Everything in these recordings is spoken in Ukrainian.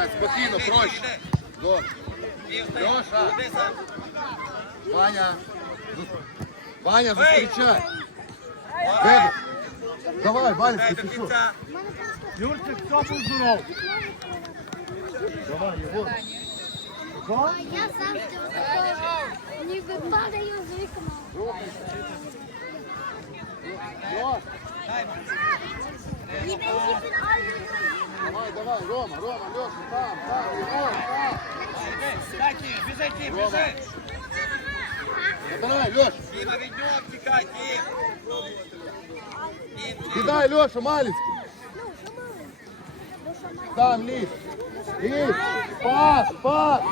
Молодець, спокійно, проще. Добре. Льоша. Ваня. Ваня, зустрічай. Веди. Давай, Ваня, ти що? Юрчик, хто був здоров? Давай, Єгор. А я завжди отако ніби падаю з вікна. Льош, під Альбою. Давай, давай, Рома, Рома, Льоша, там, там, Єгор, там. Біжи, Тім, біжи. Забирай, від нього втікай, Тім. Тім, Кидай, Льоша, Малицький. Там, лізь. Лізь. Пас, пас.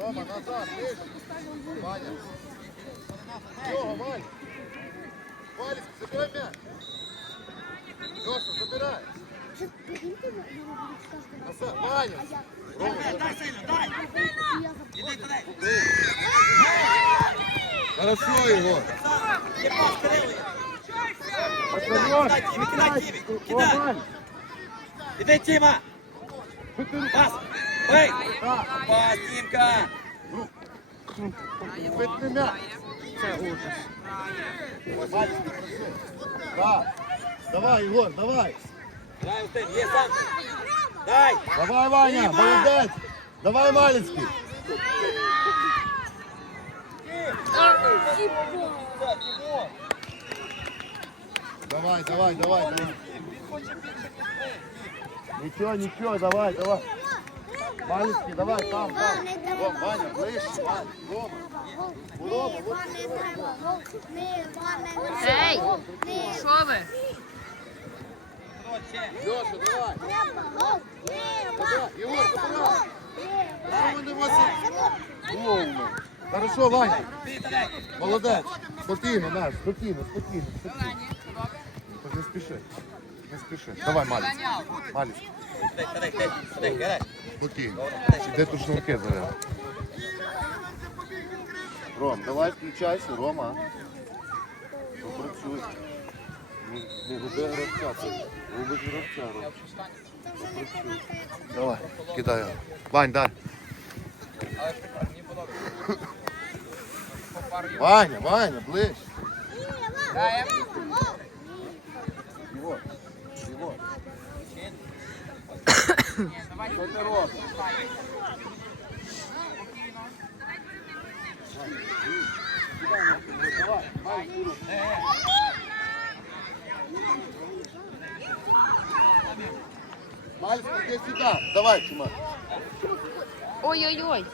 Рома, назад, лізь. Ваня. Його, Валь. Валечка, забирай мяч. Леша, забирай. Назад, Ваня. Дай сильно, дай. Іди туди. Хорошо, Егор. Є пас. Кидай, Тімі. Пас. Бей. Пас, Тімка. Це ужас. Давай, Егор, давай. Дай. Давай, Ваня, молодець. Давай, Малицький. Давай, давай, давай, давай. Нічого, нічого, давай, давай. Малицький, давай, там, там. Ром, Ваня, ближче, Ваня, Рома. Рома, вот Ей, що ви? Леша, давай. Давай, Егор, забирай. Що вас... Хорошо, Ваня. Молодець. Спокійно, наш, спокійно, спокійно, спокійно. Не спіши. Не спіши. Давай, Малець. Малець. Спокійно. Де тут шнурки заряд? Ром, давай включайся, Рома. Попрацюй. Не- Не губи гравця, це губить гравця, Ром. Попрацюй. Давай, кидай. його. Вань, дай. Ваня, Ваня, ближче. Його, його. Що ти робиш? Давай, давай, Юру. Мальчик, иди сюда. Давай, Чума. Ой-ой-ой.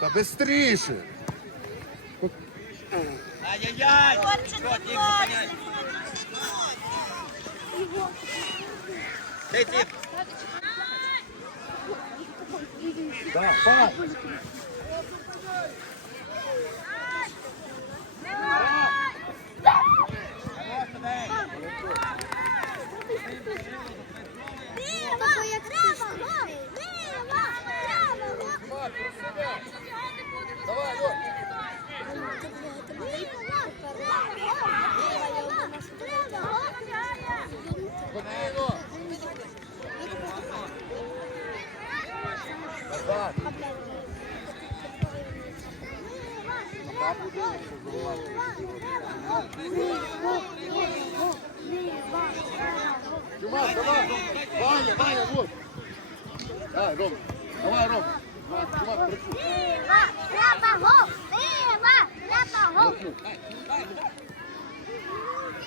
Да быстрее. Ай-яй-яй. Що, Тім, зупиняй. Дай, Тім. Да, пас. Давай,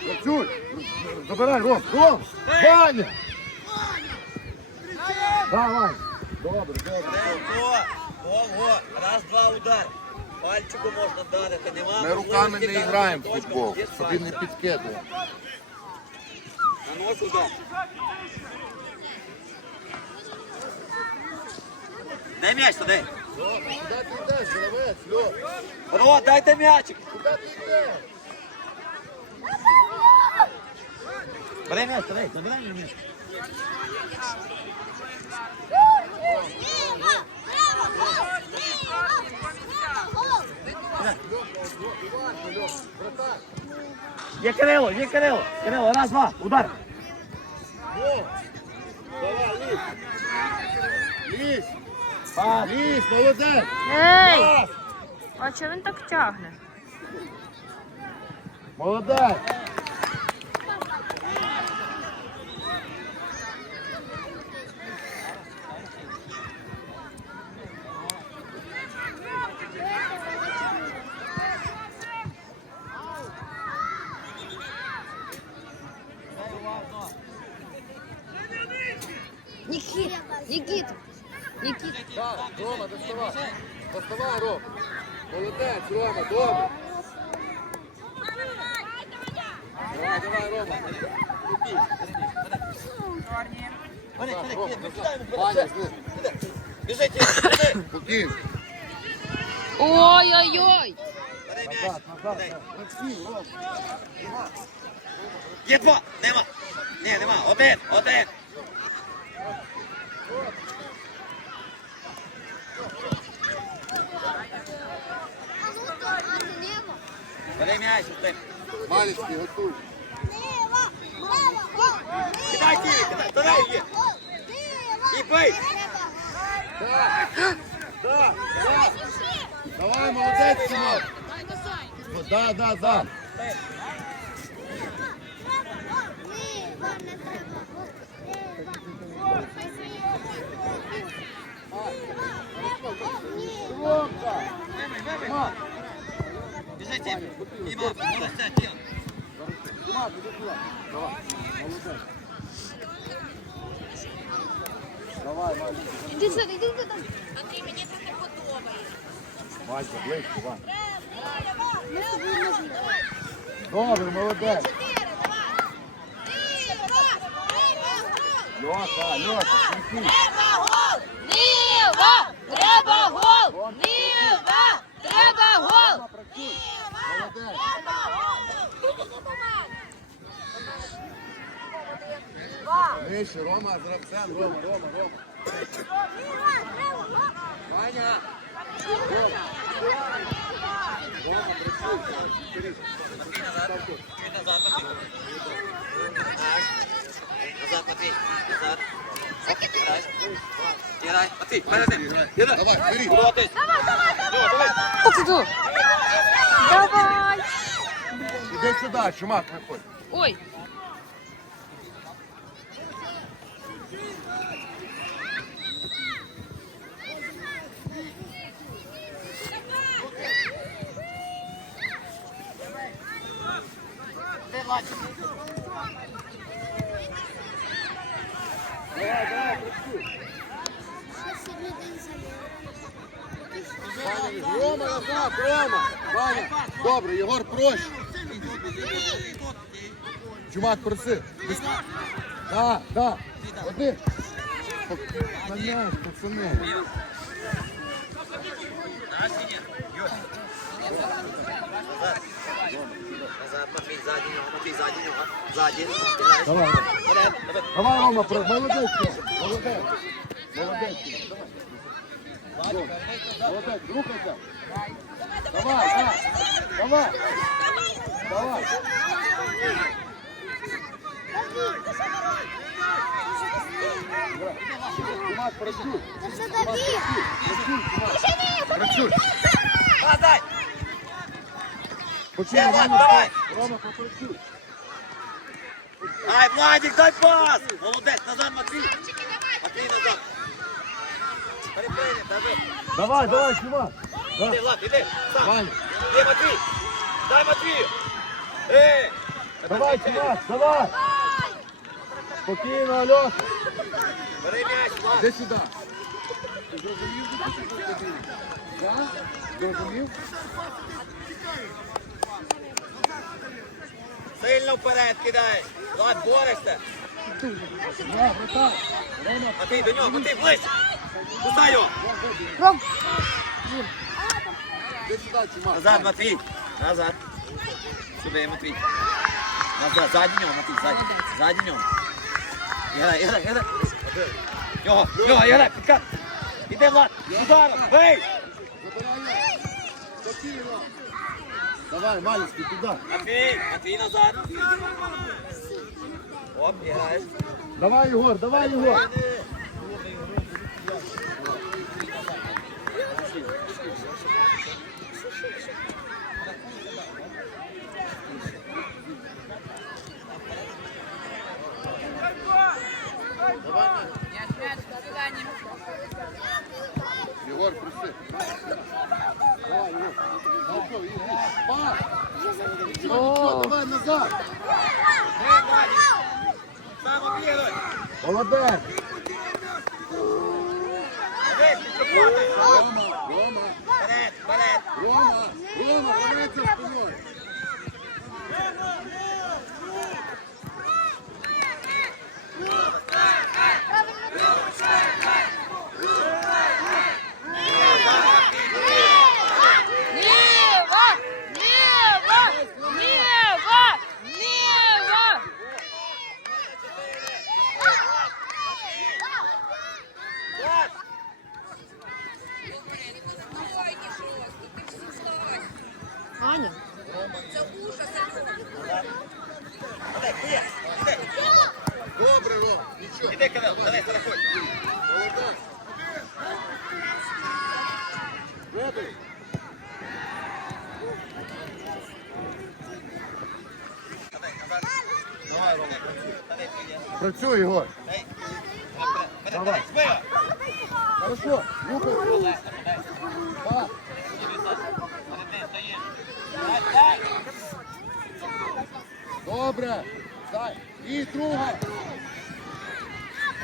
Працюй. Забирай, Ром. Ром. Ваня. Давай. Добре, добре. Во, во, во. Раз, два, удар. Пальчику можна вдарити, нема. Ми руками не можливості граємо в вдарити футбол. точкою. Є Собі не пальчик. підкидуємо. Нанось удар. Дай м'яч туди. Куди ти йдеш, гравець, Льох? Рот, дайте м'ячик. Куди ти йдеш? Бери м'яч, бери, забирай м'яч. Є Кирило, є Кирило. Кирило, раз, два, удар. Давай. Лізь. Пас. Лізь, молодець. Ей! А чого він так тягне? Молодець. Молодець, Рома, добре. Давай, давай, Рома. Бери, Так, бери, Рома, бери, назад. бери, Ваня, бери. з ним. Біжи, Тім, біжи. Спокійно. Ой-ой-ой! Бери. Назад, назад. Є два, нема. Ні, нема, один, один. А ну то, а ти лево. Бери м'яч, один. Малецький, готуй. Лево, лево, Кидай, Тім, кидай, туди є. І бий. Так, так, так. Давай, молодець, Тимон. Да, да, да. Лево, не треба. Лево. Іма, молодця, Тім. ма, іди сюди. Давай, молодець. Давай, Ваня. Іди сюди, іди сюди. Вася, ближче, Ваня. Ми з тобою можемо. Добре, молодець. Льоша, Льоша, крути. Ніва! Треба гол! Ніва! Треба гол! Молодець. Нижче, Рома, з гравцем, Рома, Рома, Рома. Ваня. Рома. Рома, працюй. Чуть назад, Матвій. Назад, Матвій, назад. Оп, грай. Грай, Матвій, перед ним. Грай. Давай, бери. Молодець. Туди. Давай! Іди сюди, чумак, виходь. Ой! Давай, давай, працюй. Ще сьогодні день Ваня, Рома, назад, Рома. Ваня, добре, Єгор, проще. Чумак, проси. Да, да. Один. Ззаді. Грай. Давай. Давай, Рома, Молодець. Молодець. Давай. Молодець, рухайся. Давай, давай. Давай. Давай. Працюй. Працюй, Давай, Рома, давай. Рома, попрацюй. Ай, Владик, дай пас! Молодець, назад, Матвій. Матвій, назад. Перепини, дави. Давай, давай, Чумак. Іди, Влад, іди. Сам. Іди, Матвій. Дай Матвію. Ей. Давай, Чумак, давай. Спокійно, Альоша. Бери м'яч, Влад. Іди сюди. Ти зрозумів, що ти тут тобі? Так? Зрозумів? Сильно вперед кидай. Влад, борешся. Да, братан. Рома, Матвій, до нього, Матвій, ближче. Кусай його. іди сюди. Назад, Матвій. Назад. Сюди, Матвій. Назад, ззаді нього, Матвій, ззаді. Ззаді нього. Іграй, іграй, іграй. Його, його, іграй, підкат. Іде, Влад, ударом, бей! Давай, Малецький, туди. Матвій, Матвій назад. Оп, іграєш. Давай, Єгор, давай, Єгор. Єгор, проси. Давай, Єгор. Ну що, Єгор, пас. Нічого, давай назад. Сам обігруй. Молодець. Дивись, підкопати. Рома, Рома, Вперед, вперед. Рома, Рома, повернеться спиною. Ліво! Ліво! Ліво! Ліво! Влад, Аня. іди, іди, іди. Добре, Ром, нічого. Іди, Кирил, давай, страхуй. Давай. Працюй, вперед, збив. Хорошо, рухай. Дай. Добре. Дай. І друга.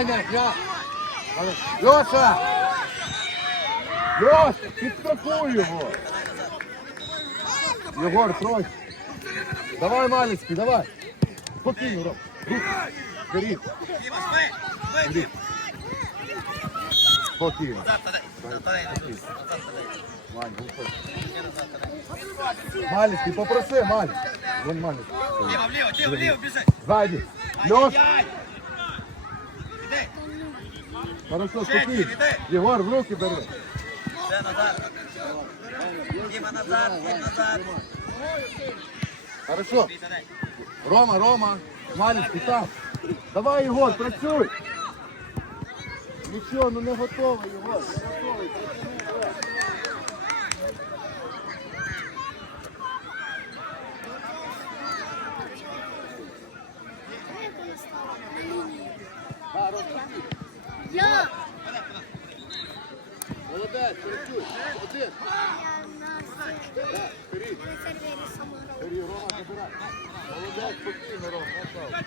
Ваня, я. Льоша! Льош, підстрахуй його. Єгор, трой. Давай, Малецький, давай. Спокійно. Діма, збий. Збий, Спокійно. Малецький, попроси, Малецький. Вон Малецький. Вліво, вліво, вліво, вліво, біжи. Ззаді. Льош. Хорошо, ступи. Егор. Єгор, в руки бери. Все назад. Діма, назад, Дім, назад. Хорошо. Рома, Рома, Малецький там. Давай, Єгор, працюй. Нічого, ну не готовий, Єгор, не готовий. Я! Молодець, працюй. Один. Я на Так, вперед. сервері самого. Бери, Рома, забирай. Молодець, спокійно, Рома. красава.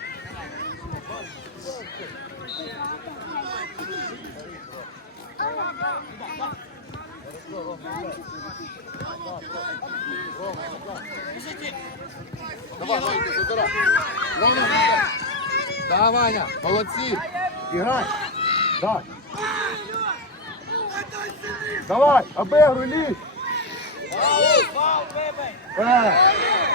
Давай, Ванька, забирай. Да, Ваня, молодці. Іграй. Да. Давай, обегруй, лізь. Фау, вибий.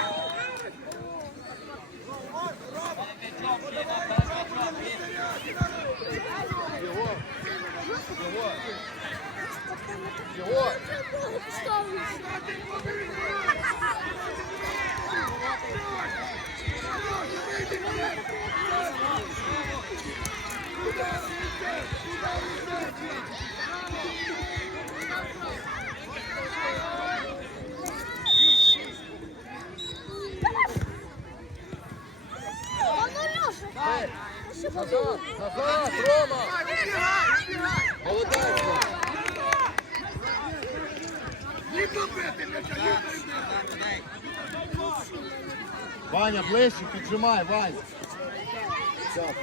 Назад, назад, Рома. Молодець. Ваня, ближче, піджимай, Ваня. Так.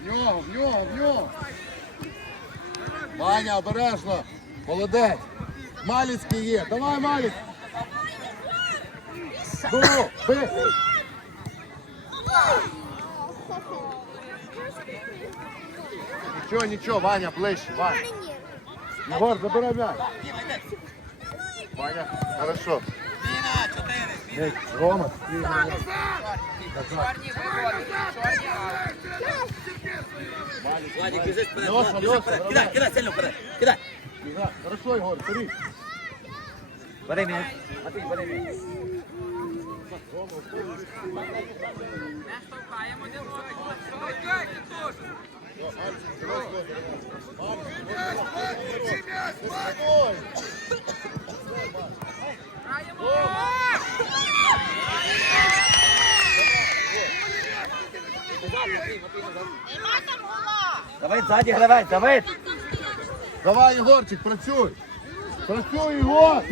В нього, в нього, в нього. Ваня, обережно. Молодець. Маліцький є. Давай, Маліць. Бий. Нічого, нічого, Ваня, ближче, Ваня. Егор, забирай м'яч. Ваня, хорошо. Діна, чотири. М'яч, Рома, ти. Владик, біжиш вперед. Льоша, Льоша, вперед. Кидай, кидай сильно вперед. Кидай. Хорошо, Егор, бери. Бери м'яч. Матвій, бери м'яч. Давид, ззаді гравець, Давид. Давай, Егорчик, працюй. Працюй, Егор.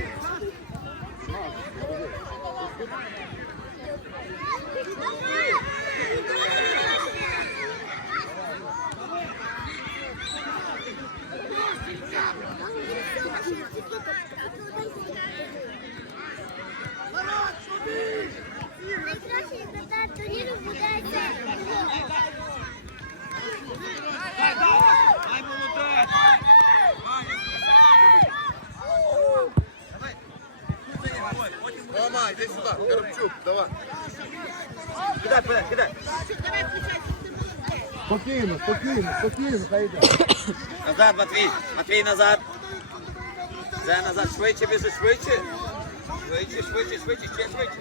Рома, иди сюда. Коробчук, давай. Кидай вперед, кидай. Спокійно, спокійно, спокійно, хай йде. Назад, Матвій. Матвій, назад. Це назад. Швидше біжи, швидше. Швидше, швидше, швидше, ще швидше.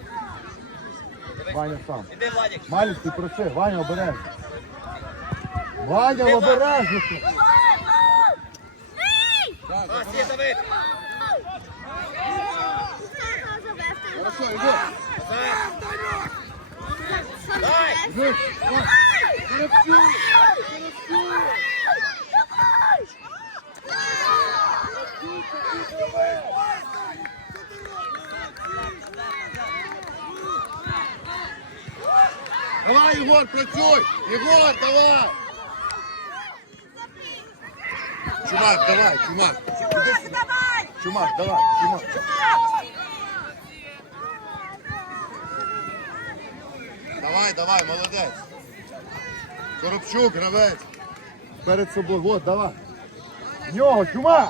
Ваня сам. Іди, Владик. Маліцький, проси, Ваня обережно. Ваня обережно є Давид. Хорошо, іди. Дай. Давай, Егор, працюй! Егор, давай! Чумак, давай, чумак. Іди сюди. Чумак, давай, чумак. Давай, давай, молодець. Коробчук, гравець. Перед собою, вот, давай. В нього, чумак!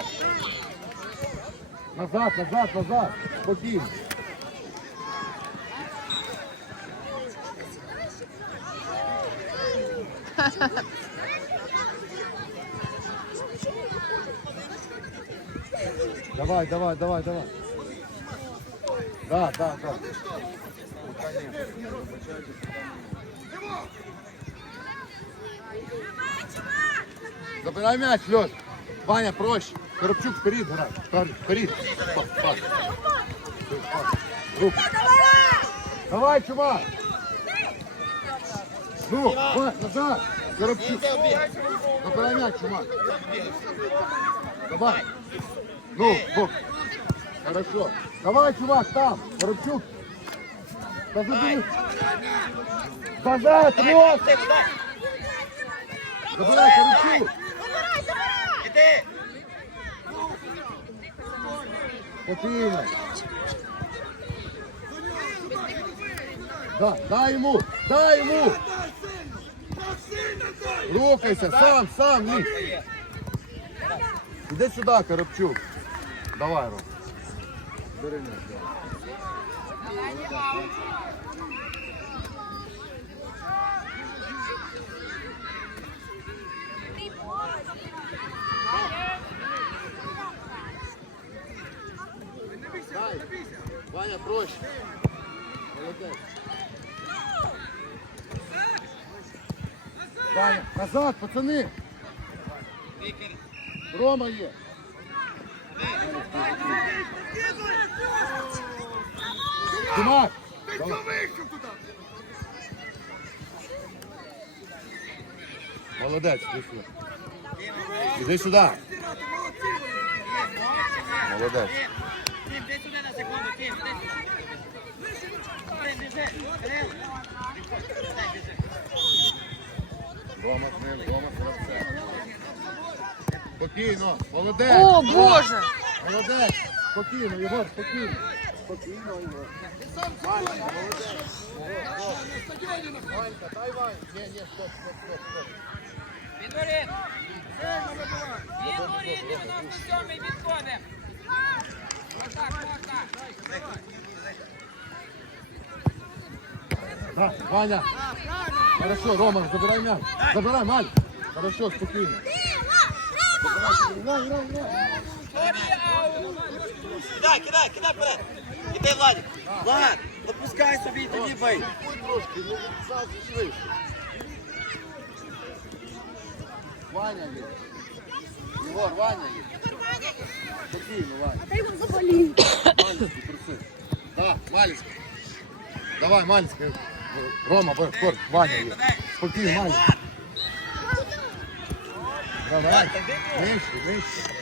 Назад, назад, назад. Спокійно. Давай, давай, давай, давай. Да, да, да. Забирай мяч, Леш. Ваня, проще. Коробчук вперед грай. Вперед. Пас, пас. Руку. Давай, чувак. Ну, назад. Коробчук. Забирай мяч, чувак. Давай. Ну, бок. Хорошо. Давай, чувак, там. Коробчук. Назад, дай. Забирай, Коробчук. Іди. Спокійно. Да, дай йому, дай йому. Рухайся, сам, сам, ні. Іди сюди, Коробчук. Давай, Ром. Бери давай. Ваня, проще. Молодець. Ваня, назад, пацани. Рома є. Тимак. Давай. Молодець, іди сюди. Іди сюди. Молодець. Ти сюди на секунду, Тим, іди сюди. Біжи, Кирил. З гравцем. Спокійно, молодець. О, Боже! Молодець. Спокійно, Єгор, спокійно. Спокійно, Єгор. Ванька, молодець. Ванька, дай Вань. Ні, ні, стоп, стоп, стоп, стоп. Відворіт! Відворіт, 97-й відходимо! Отак! Да, Ваня. Хорошо, Рома, забирай мяч. Забирай, Маль. Хорошо, спокійно. Кидай, кидай, кидай вперед. Іди, Владик. Влад, відпускай собі тоді бий. Трошки, ну зразу швидше. Ваня є. Єгор, Ваня є. Спокійно, Ваня. Та його заболів. Малицький, проси. Да, Малицький. Давай, Малицький. Рома, Борт, Ваня є. Спокійно, Малицький. Давай, нижче, нижче.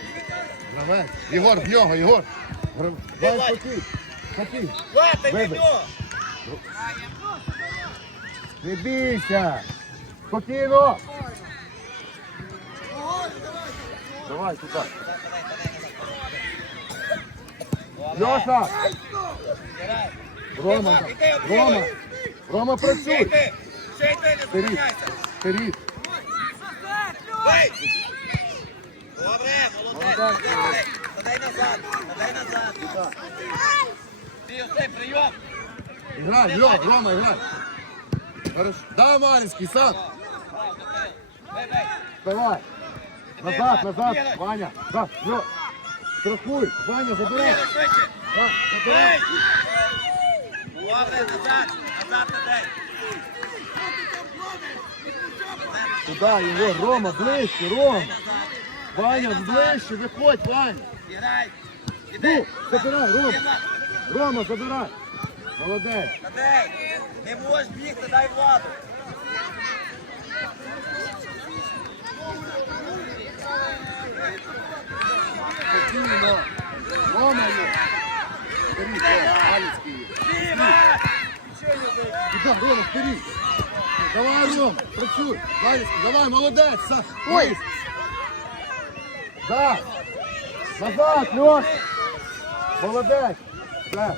Давай. Єгор, в нього, Єгор. Давай, спокійно. Ти Вибий. Не бійся! Спокійно! Давай туди. Льоша! Рома! Рома! Рома, працюй! Вперед! Вперед! Добре, молодець. Надай назад, надай назад. Играй, Лёв, Рома, играй! Хорошо. Да, Маринский, сам! Бей. Давай! Назад, назад! Ваня! Да, Лёв! Страхуй! Ваня, забирай! Да, забирай! Назад, назад. Туда, Егор, Рома, ближче, Рома! Ваня, ближче, виходь, Ваня! Ну, забирай, Рома! Рома, забирай! Молодець! Надай. Не можеш бігти, дай владу. Спокійно! Рома є! Вперед, Рома, Аліцький є! Діма! Іди, Рома, вперед! Давай, Рома, працюй! Аліцький, давай, молодець! Са- Ой. Да! Назад, Льош! Молодець! Да.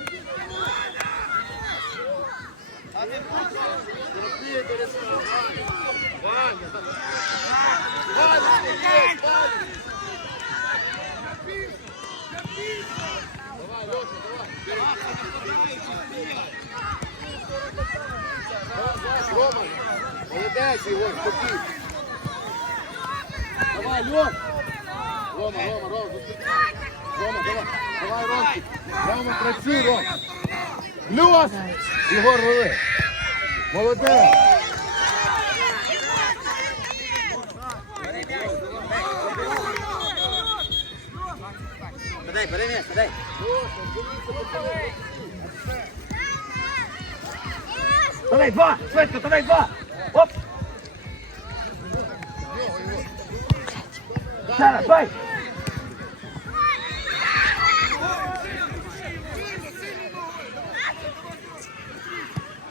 Рома, молодець, Ігор, спокійно. Давай, Льош! Рома, Рома, Рома. Рома, давай, давай, Ромчик. Рома, працюй, Ром. Льош! Ігор, лови. Молодець. Надай, бери м'яч, надай. Давай два, швидко, давай два. Оп. Зараз, бай.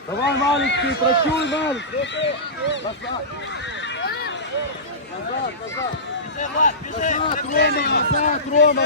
Давай, маленький, працюй, маленький. Назад. Назад, назад. Назад, Рома, назад, Рома.